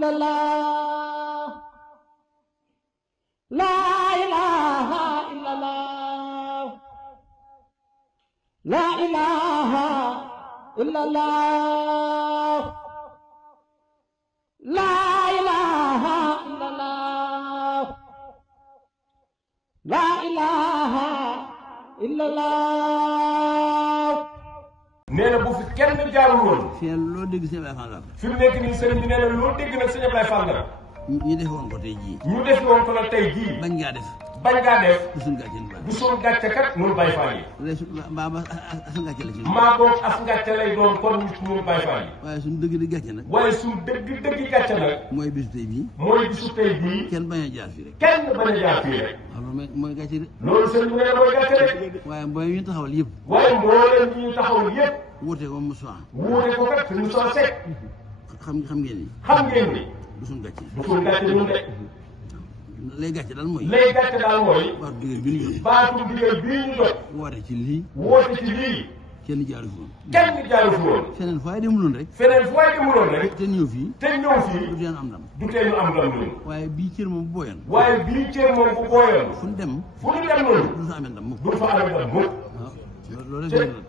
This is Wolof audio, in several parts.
illallah la ilaha illallah la ilaha illallah la ilaha illallah la ilaha illallah. nee na bu fi kenn jaarul woon. fii loo dégg sëñ Ablaye Fall la. fi mu nekk nii sëriñ bi nee na loo dégg nag sëñ Ablaye Fall la. ñu def woon ko tey jii. ñu def woon ko nag tey jii. bañ ngaa def. bañ ngaa def. du suñu gàcce ñu du suñu gàcce kat ñun Baye Fall yi. mbaa as ngàcce la ci. maa boog as ngàcce lay doon kon ñun Baye Fall yi. waaye suñu dëgg di gàcce nag. waaye suñu dëgg gàcce nag. mooy bisu tey bii. mooy bisu tey bii. kenn bañ a jaar fii rek. kenn bañ a jaar fii rek. waaw loolu mooy gàcce de. loolu sëriñ bi nee na mooy gàcce rek. waaye mbooy ñu taxawal yëpp. waaye mbooleem ñi ñu taxawal yëpp. wuute ko Moussa. wuute ko kat suñu soo sekk. xam ngeen ni. xam ngeen ni. du suñu gàcce. du suñu gàcce ñun de. lay gàcce daal mooy. lay gàcce daal mooy. baatu digal bi ñu jot. baatu digal bii ñu jot. woote ci lii. woote ci lii. kenn jaaru fi woon. kenn jaaru fi woon. feneen fu waay demuloon rek. feneen fu waay demuloon rek. te ñëw fii. te ñëw fii. du teen am ndam. du tee ñu am ndam ñun. waaye bii cër moom bu booyoon. waaye bii cër moom bu booyoon. fu ñu dem. fu ñu dem noonu. du fa amee ndam mukk. du fa amee ndam mukk. waaw loolu rek la.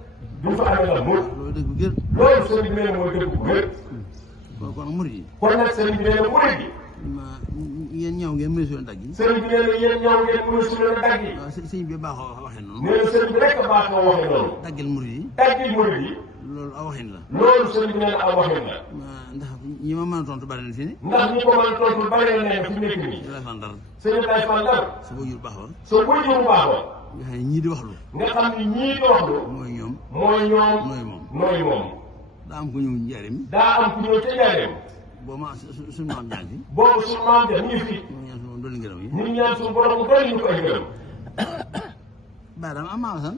du fa amee ndam mukk. loolu dëgg bu gër. loolu sëriñ bi nee na mooy dëgg bu gër. kon murid yi. kon nag sëriñ bi nee na murid yi. yéen ñaw ngeen mëneesu leen dagg yi. sëriñ bi nee na yéen ñaw ngeen mëneesu leen dagg yi. waaw sëñ bi baaxoo waxee noonu. nee na sëriñ bi rek a baaxoo waxee noonu. daggal murid yi. daggil murid yi. loolu aw waxin la. loolu sëriñ bi nee na aw waxin la. ndax ñi ma mën a tontu bari na fi ne. ndax ñi ko mën a tontu bari na ne fi mu nekk nii. Ablaye Fall Ndar. sëñ Ablaye Fall Ndar. sa wajur baaxoon. sa wajur baaxoon. nga xam ne ñii di wax lu. nga xam ni ñii di wax lu. mooy ñoom. mooy ñoom. nooy moom. nooy moom. daa am ku ñëw njaarim. daa am ku ñëw ca njaareem. boo ma suñu maam jàng fi. boobu suñu maam ja ñu ngi fi. ñu ñaan suñu dolli ngërëm yi. ñu ngi ñaan suñu borom dolli ñu ko ay ngërëm. baa dama am maam san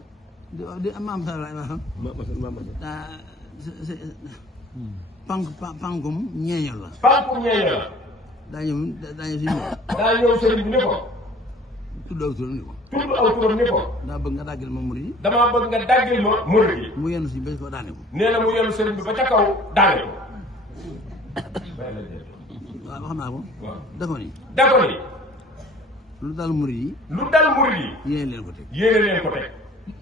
di am maam san laay wax. daa pankum ñeeñal la. pankum ñeeñal la. daa ñëw si ñëw. daa ñëw sëriñ bi ni ko. tudd aw turam ni ko. tudd aw turam ni ko. daa bëgg nga dàggal ma murid yi. damaa bëgg nga dàggal ma murid yi. mu yenn si ba ko daane ko. nee na mu yenn sëriñ bi ba ca kaw daane ko. waaw xam naa ko. waaw dafa ni. dafa ni. lu dal murid yi. lu dal murid yi. yéene leen ko teg. yéene leen ko teg.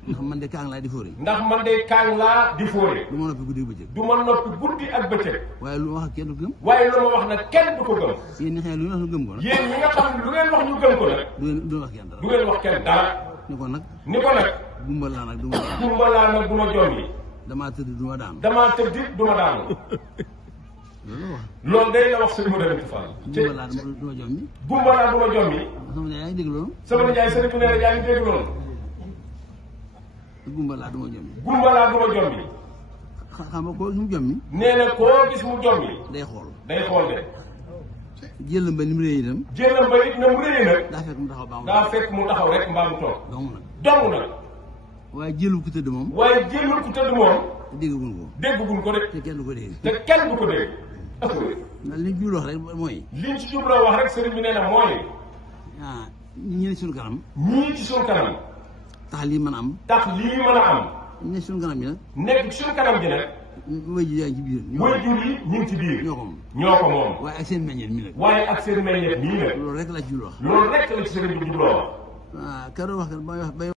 ndax man de kaang laa di fóore. ndax man de kaang laa di fóore. du ma noppi guddi bëccëg. du ma noppi guddi ak bëccëg. waaye lu ma wax ak kenn du ko gëm. waaye lu ma wax nag kenn du ko gëm. yéen ñi xam ne lu ñu wax ñu gëm ko nag. yéen ñi nga xam ne lu ngeen wax ñu gëm ko nag. du wax kenn dara. du ngeen wax kenn dara. ni ko nag. ni ko nag. gumbal laa nag du ma daanu. gumba laa nag du ma jommi. damaa tëdd du ma daanu. damaa tëdd du ma daanu. loolu wax. loolu day la wax sëñ Modou Fall. gumbal laa du ma jommi. gumba laa du ma jommi. sama nijaay yaa ngi dégg loolu. sama nijaay sëriñ bi nee na yaa ngi dégg loolu. gumbal laa du ma jommi. gumba laa du ma jommi. xam nga koo gis mu jommi. nee na koo gis mu jommi. day xool. day xool de. jëlam ba ni mu réy itam. jëlam ba it na mu réy nag. daa fekk mu taxaw baa mu. daa fekk mu taxaw rek mbaa mu toog. dong nag. dong nag. waaye jëlu ko tëdd moom. waaye jëlul ku tëdd moom. déggaguñ ko. dégguñ ko de. te kenn du ko dégg. te kenn du ko dégg. ndax li ñu wax rek mooy. liñ ci jubloo wax rek sëriñ bi nee na mooy. ah ñi ne suñu kanam. ñii ci suñu kanam. tax lii mën a am. tax lii mën a am. ñi ne suñu kanam yi nag. nekk ci suñu kanam gi nag. way ji yaa ngi ci biir. waajur yi ñu ngi ci biir. ñoo ko moom. ñoo ko moom. waaye ak seen meññeet mi nag. waaye ak seen meññeet nii nag. loolu rek la ci wax. loolu rek la ci sëriñ bi jubloo wax. ah keroog wax bay